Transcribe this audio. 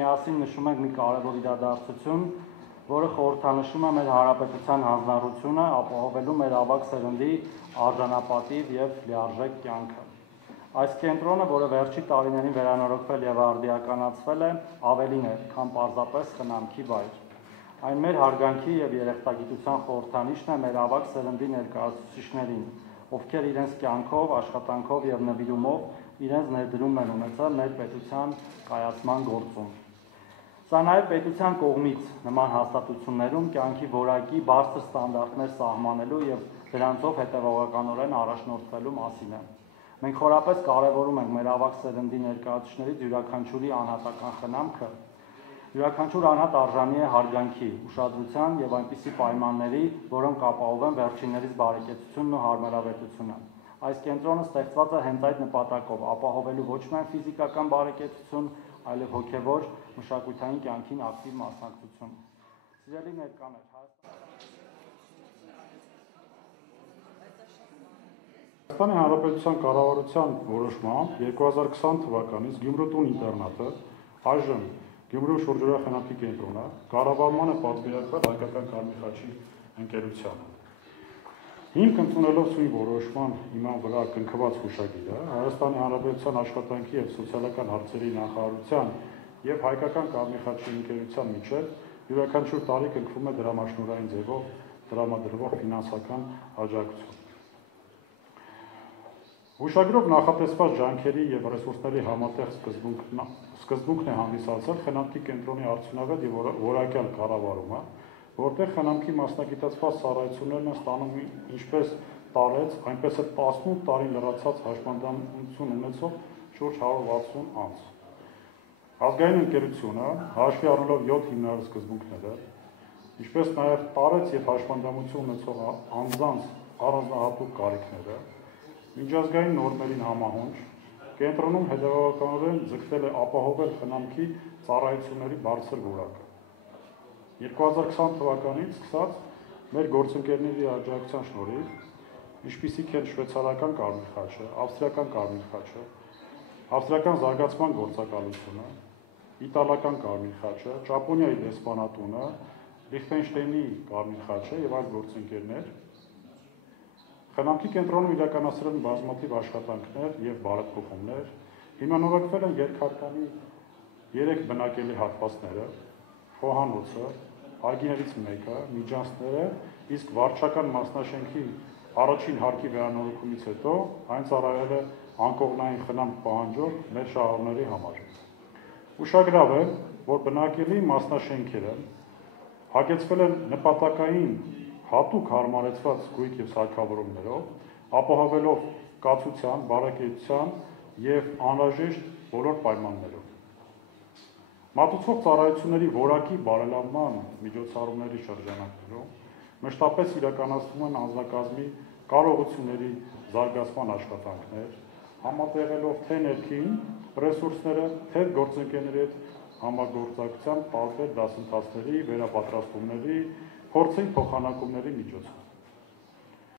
միասին նշում ենք մի կարևոր իրադարձություն, որը խորհրդանշում է մեր հանրապետության հանձնառությունը ապահովելու մեր ավագ սերնդի արժանապատիվ եւ լիարժեք կյանքը։ Այս կենտրոնը, որը վերջի տարիներին վերանորոգվել եւ արդիականացվել է, ավելին է, քան պարզապես խնամքի վայր։ Այն մեր հարգանքի եւ երախտագիտության խորհրդանիշն է մեր ավագ սերնդի ներկայացուցիչներին, ովքեր իրենց կյանքով, աշխատանքով եւ նվիրումով իրենց ներդրումն են ունեցել մեր պետության կայացման գործում։ Սա նաեւ պետության կողմից նման հաստատություններում կյանքի որակի բարձր ստանդարտներ սահմանելու եւ դրանցով հետեւողականորեն առաջնորդվելու մասին է։ Մենք խորապես կարևորում ենք մեր ավագ սերնդի ներկայացուցիչներից յուրաքանչյուրի անհատական խնամքը։ Յուրաքանչյուր անհատ արժանի է հարգանքի, ուշադրության եւ այնպիսի պայմանների, որոնք ապահովեն վերջիններիս բարեկեցությունն ու հարմարավետությունը։ Այս կենտրոնը ստեղծված է հենց այդ նպատակով, ապահովելու ոչ միայն ֆիզիկական բարեկեցություն, այլև հոգեվոր մշակութային կյանքին ակտիվ մասնակցություն։ Սիրելի ներկաներ, Հայաստանի Հանրապետության կառավարության որոշմամբ 2020 թվականից Գյումրու ինտերնատը, այժմ Գյումրու շուրջօրյա խնամքի կենտրոնը կառավարման է պատվիրակվել Հայկական Կարմիր խաչի ընկերությանը։ Հիմք ընդունելով սույն որոշման հիման վրա կնքված հուշագիրը Հայաստանի Հանրապետության աշխատանքի եւ սոցիալական հարցերի նախարարության եւ Հայկական Կարմիր խաչի ընկերության միջեւ յուրաքանչյուր տարի կնքվում է դրամաշնորհային ձևով տրամադրվող ֆինանսական աջակցություն։ Հուշագրով նախատեսված ջանքերի եւ ռեսուրսների համատեղ սկզբունքն է հանդիսացել խնամքի կենտրոնի արդյունավետ եւ որակյալ կառավարումը, որտեղ խնամքի մասնագիտացված ծառայություններն են ստանում ինչպես տարեց, այնպես էլ 18 տարին լրացած հաշմանդամություն ունեցող շուրջ 160 անձ։ Ազգային ընկերությունը հաշվի առնելով 7 հիմնարար սկզբունքները, ինչպես նաեւ տարեց եւ հաշմանդամություն ունեցող անձանց առանձնահատուկ կարիքները, միջազգային նորմերին համահունչ, կենտրոնում հետևողականորեն ձգտել է ապահովել խնամքի ծառայությունների բարձր որակը։ 2020 թվականից սկսած մեր գործընկերների աջակցության շնորհիվ, ինչպիսիք են շվեյցարական Կարմիր խաչը, ավստրիական Կարմիր խաչը, ավստրիական զարգացման գործակալությունը, իտալական Կարմիր խաչը, Ճապոնիայի դեսպանատունը, Լիխտենշտեյնի Կարմիր խաչը եւ այլ գործընկերներ խնամքի կենտրոնում իրականացրել են բազմաթիվ աշխատանքներ եւ բարեփոխումներ, հիմնավորվել են երկհարկանի 3 բնակելի հատվածները, խոհանոցը, այգիներից մեկը, միջանցքները, իսկ վարչական մասնաշենքի առաջին հարկի վերանորոգումից հետո այն ծառայել է անկողնային խնամք պահանջող մեր շահառուների համար։ Ուշագրավ է, որ բնակելի մասնաշենքերը հագեցվել են նպատակային հատուկ հարմարեցված գույք եւ սարքավորումներով, ապահովելով կացության, բարեկեցության եւ անհրաժեշտ բոլոր պայմաններով։ Մատուցող ծառայությունների որակի բարելավման միջոցառումների շրջանակներում մշտապես իրականացվում են անձնակազմի կարողությունների զարգացման աշխատանքներ, համատեղելով թե ներքին ռեսուրսները, թե գործընկերների հետ համագործակցությամբ տարբեր դասընթացների, վերապատրաստումների, փորձի փոխանակումների միջոցով։